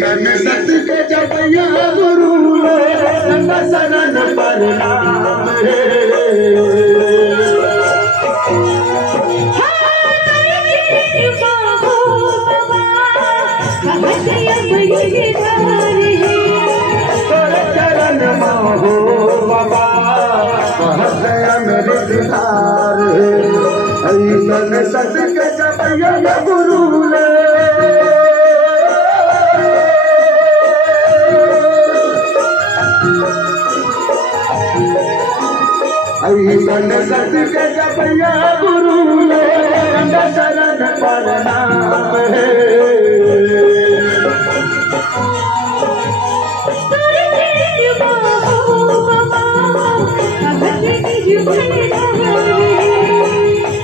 तन सत के जपैया गुरु शरण प्रणाम चरण हो बाबा अमृतधार तन सत के जपैया गुरु तन सत के जपैया गुरु शरण प्रणाम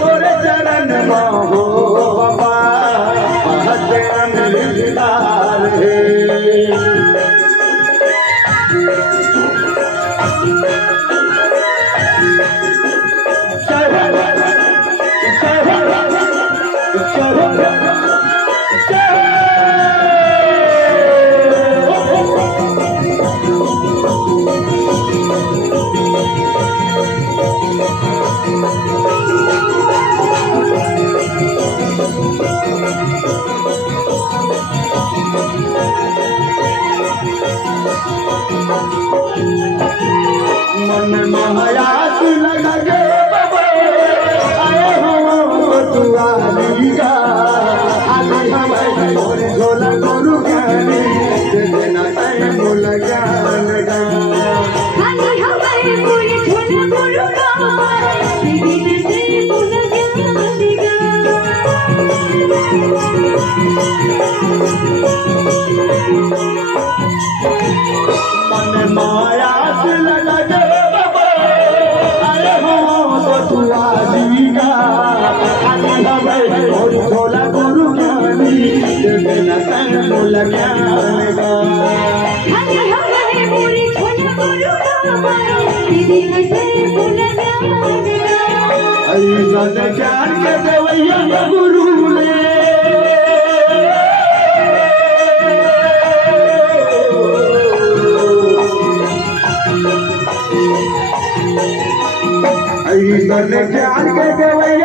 तोरे चरण हो बाबा अमृतधार मन महाराज लगे बाबा आए हो दुआरी का आगे हमारे झोला गुरु ज्ञानी देना टाइम ज्ञान का आगे हमारे पूरे झोला गुरु का देना टाइम मन महाराज लगे बाबा आए हो दुआरी का आगे हमारे झोला गुरु ज्ञानी देना टाइम ज्ञान का आगे हमारे पूरे झोला गुरु का देना टाइम ऐसा ज्ञान के देवैया गुरु ने ऐसा ज्ञान के देवैया